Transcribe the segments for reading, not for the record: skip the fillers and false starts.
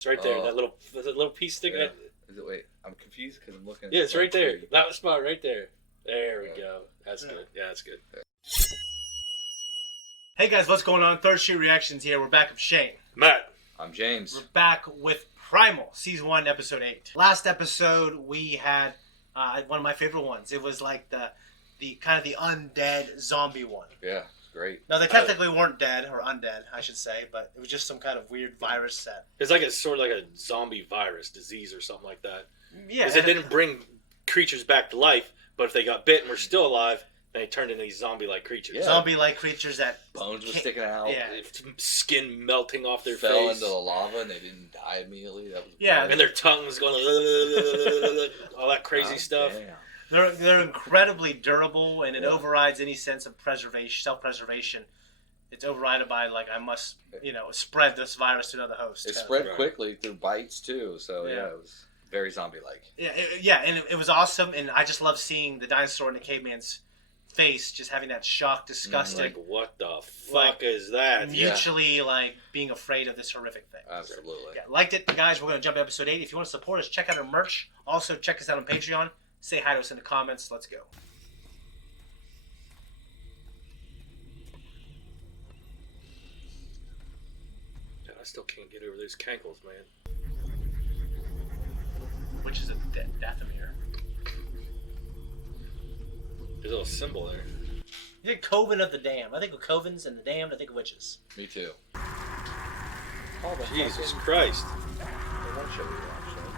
It's right there. That little piece sticking. Yeah. Is it? Wait, I'm confused because I'm looking. Yeah, it's right there. That spot right there. There we go. That's good. Yeah, that's good. Hey guys, what's going on? Third Street Reactions here. We're back with Shane. Matt. I'm James. We're back with Primal, Season 1, Episode 8. Last episode, we had one of my favorite ones. It was like the kind of the undead zombie one. Yeah, it's great. No, they technically weren't dead, or undead, I should say, but it was just some kind of weird virus that... It's like sort of like a zombie virus, disease or something like that. Yeah. Because it didn't bring creatures back to life, but if they got bit and were still alive, they turned into these zombie-like creatures. Yeah. Zombie-like creatures that... Bones were sticking out. Yeah. Skin melting off their face. Fell into the lava and they didn't die immediately. That was and their tongues going... all that crazy stuff. Damn. They're incredibly durable, and it overrides any sense of self-preservation. It's overridden by, like, I must, spread this virus to another host. It spread quickly through bites, too, so, it was very zombie-like. And it was awesome, and I just love seeing the dinosaur and the caveman's face, just having that shock, disgusted. Like, what the fuck is that? Mutually, being afraid of this horrific thing. Absolutely. Yeah, liked it, guys. We're going to jump to episode 8. If you want to support us, check out our merch. Also, check us out on Patreon. Say hi to us in the comments. Let's go. I still can't get over those cankles, man. Which is a Dathomir. There's a little symbol there. You think Coven of the Damned. I think of Covens and the Damned. I think of witches. Me too. Jesus Christ.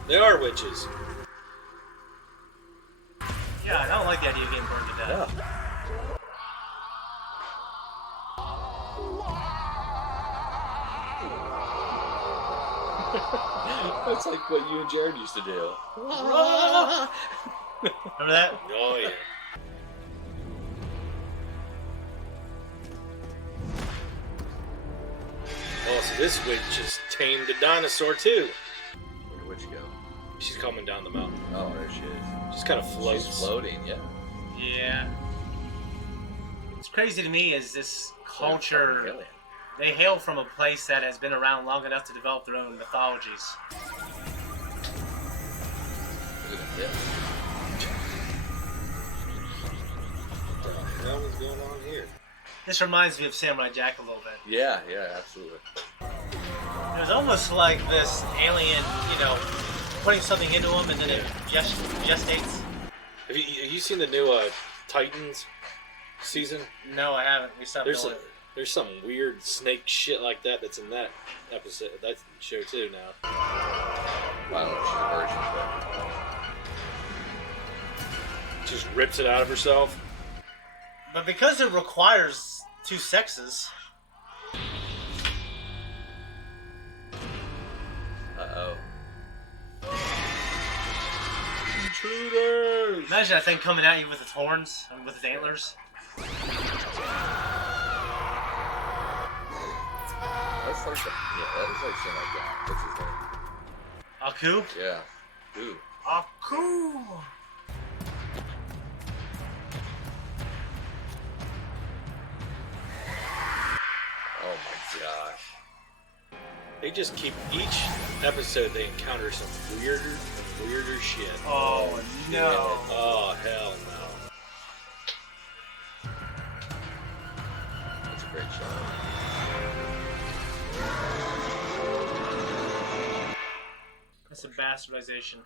They are witches. Yeah, I don't like the idea of getting burned to death. Yeah. That's like what you and Jared used to do. Remember that? Oh, yeah. Oh, so this witch just tamed a dinosaur, too. Where'd the witch go? She's coming down the mountain. Oh, there she is. Just kind of floats. She's floating, yeah. Yeah. What's crazy to me is this culture... They hail from a place that has been around long enough to develop their own mythologies. Yeah. What the hell is going on here? This reminds me of Samurai Jack a little bit. Yeah, absolutely. It was almost like this alien, putting something into him and then it gestates. Have you seen the new Titans season? No, I haven't. We stopped doing it. There's some weird snake shit like that's in that episode, that show too now. I don't know if she's a virgin, but... Just rips it out of herself. But because it requires two sexes... Uh-oh. Intruders! Imagine that thing coming at you with its horns, with its antlers. That's like that is like something like that. What's his name? Aku? Yeah. Ooh. Aku! Oh my gosh. They just keep, each episode they encounter some weirder and weirder shit. Oh no. Oh hell no. That's a great show. That's a bastardization.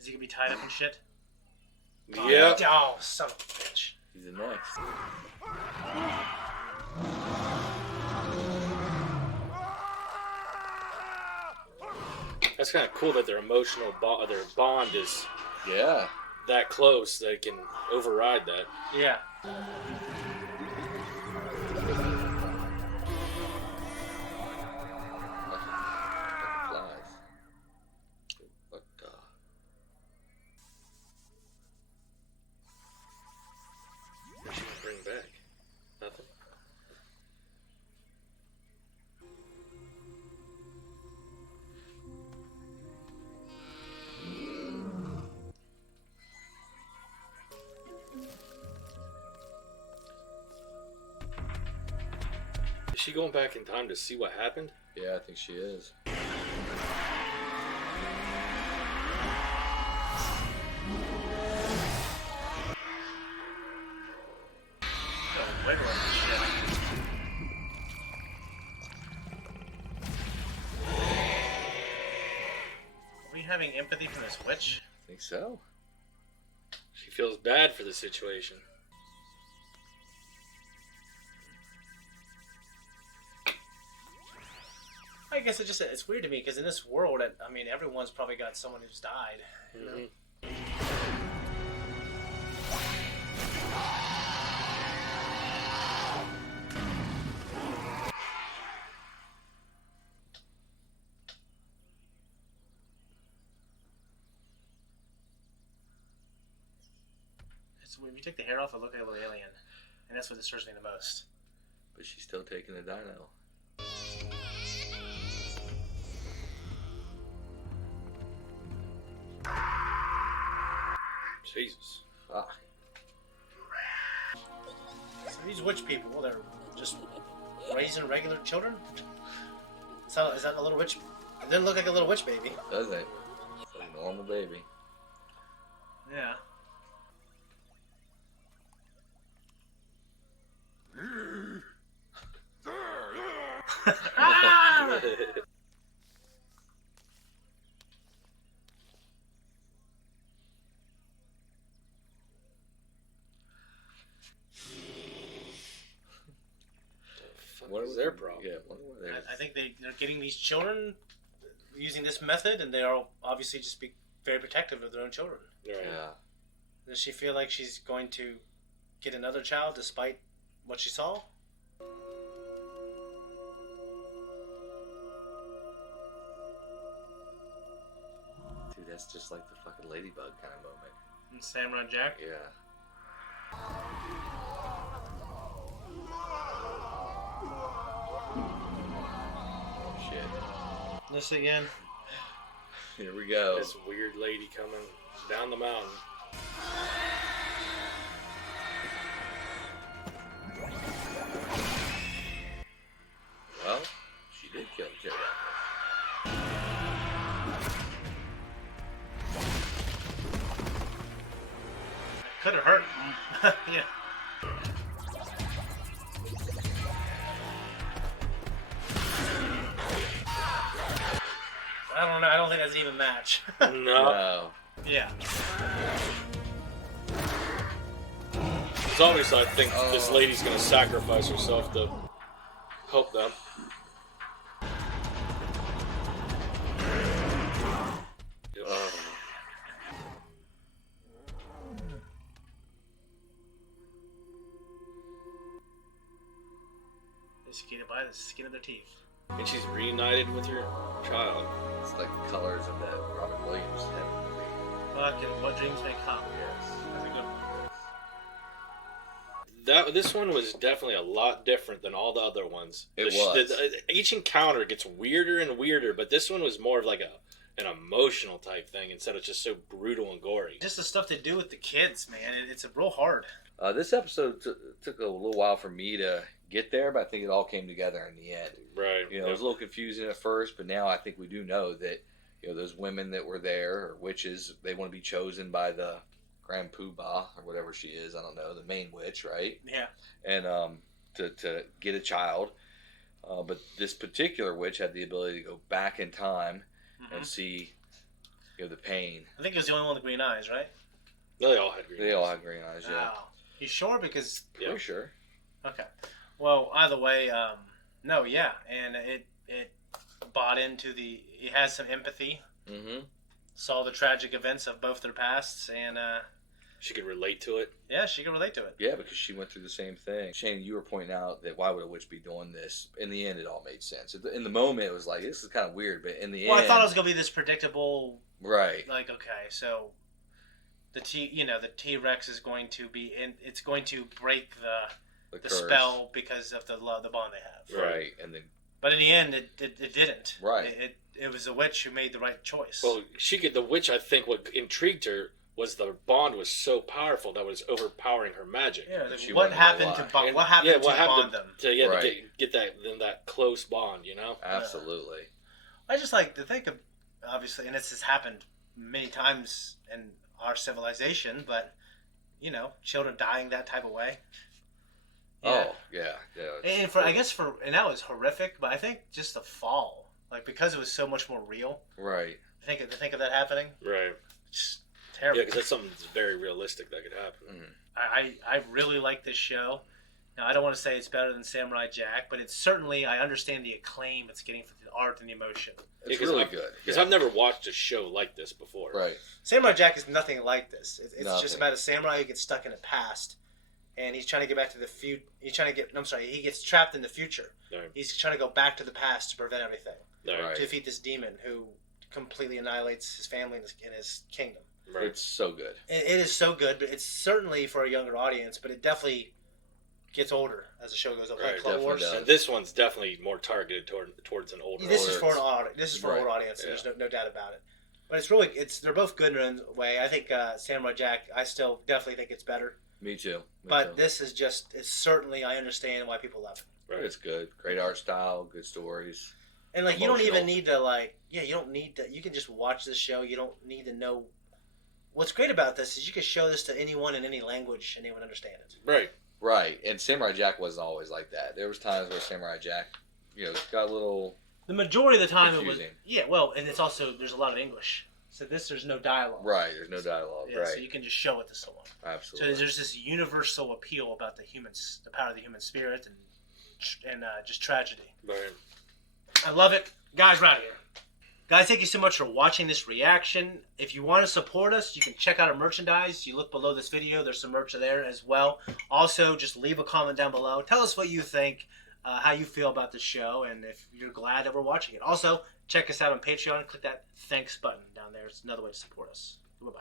Is he gonna be tied up and shit? Yeah. Oh, son of a bitch. He's the next. That's kind of cool that their emotional their bond is that close. They can override that. Yeah. What should we bring back? Nothing. Is she going back in time to see what happened? Yeah, I think she is. having empathy for this witch? I think so. She feels bad for the situation. I guess it's weird to me because in this world, I mean, everyone's probably got someone who's died. You know? If you take the hair off, it looks like a little alien, and that's what disturbs me the most. But she's still taking the dino. Jesus. Ah. So these witch people, they're just raising regular children? So is that a little witch? It didn't look like a little witch baby. Does it? It's like a normal baby. Yeah. What is their problem? Yeah, I think they're getting these children using this method, and they are obviously just be very protective of their own children. Right. Yeah. Does she feel like she's going to get another child despite what she saw? Dude, that's just like the fucking ladybug kind of moment. And Samurai Jack? Yeah. Oh, shit. This again. Here we go. This weird lady coming down the mountain. Well, she did kill the kid. Could have hurt. Yeah. I don't know. I don't think that's an even match. No. Yeah. It's obvious I think this lady's going to sacrifice herself to help them. They skin it by the skin of their teeth. And she's reunited with her child. It's like the colors of that Robin Williams heavy movie. Fucking What Dreams May Come. Yes. That's a good one. This one was definitely a lot different than all the other ones. It was. Each encounter gets weirder and weirder, but this one was more of like an emotional type thing instead of just so brutal and gory. Just the stuff to do with the kids, man. It's a real hard. This episode took a little while for me to get there, but I think it all came together in the end. Right. You know, it was a little confusing at first, but now I think we do know that, you know, those women that were there, or witches, they want to be chosen by the Grand Poobah, or whatever she is, I don't know, the main witch, right? Yeah. And to get a child. But this particular witch had the ability to go back in time and see, you know, the pain. I think it was the only one with green eyes, right? They all had green eyes. They all had green eyes, yeah. Wow. You sure? Because... Yeah. Pretty sure. Okay. Well, either way, no, yeah. And it bought into it has some empathy. Mm-hmm. Saw the tragic events of both their pasts, and she could relate to it. Yeah, she could relate to it. Yeah, because she went through the same thing. Shane, you were pointing out that why would a witch be doing this? In the end, it all made sense. In the moment, it was like, this is kind of weird, but in the end... Well, I thought it was going to be this predictable... Right. Like, okay, so the T-Rex is going to be... it's going to break the spell because of the bond they have. Right, and then... But in the end, it didn't. Right. It was the witch who made the right choice. Well, the witch, I think, what intrigued her was the bond was so powerful that was overpowering her magic. Yeah, what happened to bond them? To get that close bond, you know? Absolutely. I just like to think of, obviously, and this has happened many times in our civilization, but, you know, children dying that type of way. Yeah. Oh, yeah. And and that was horrific, but I think just the fall, like, because it was so much more real. Right. Think of that happening. Right. It's terrible. Yeah, because that's something that's very realistic that could happen. I really like this show. Now, I don't want to say it's better than Samurai Jack, but it's certainly, I understand the acclaim it's getting for the art and the emotion. It's really good. Because I've never watched a show like this before. Right. Samurai Jack is nothing like this. It's just about a samurai who gets stuck in the past, and he's trying to get back to the future. He gets trapped in the future. Right. He's trying to go back to the past to prevent everything. Right. To defeat this demon who completely annihilates his family and his kingdom. Right. It's so good. It is so good, but it's certainly for a younger audience, but it definitely gets older as the show goes on. Right, like Clone Wars. And this one's definitely more targeted towards an older audience. This is for an audience. This is for an older audience. Yeah. There's no doubt about it. But they're both good in their own way. I think Samurai Jack, I still definitely think it's better. Me too. This is it's certainly, I understand why people love it. Right. It's good. Great art style, good stories. And you don't even need to you don't need to, you can just watch this show. You don't need to know. What's great about this is you can show this to anyone in any language and they would understand it. Right. Right. And Samurai Jack wasn't always like that. There was times where Samurai Jack, got a little The majority of the time confusing. It was, yeah, well, and it's also, there's a lot of English. So there's no dialogue. Right, there's no dialogue. Yeah, right. So you can just show it to someone. Absolutely. So there's this universal appeal about the power of the human spirit and just tragedy. Right. I love it. Guys, right here. Guys, thank you so much for watching this reaction. If you want to support us, you can check out our merchandise. You look below this video. There's some merch there as well. Also, just leave a comment down below. Tell us what you think, how you feel about the show, and if you're glad that we're watching it. Also, check us out on Patreon. Click that thanks button down there. It's another way to support us. Bye-bye.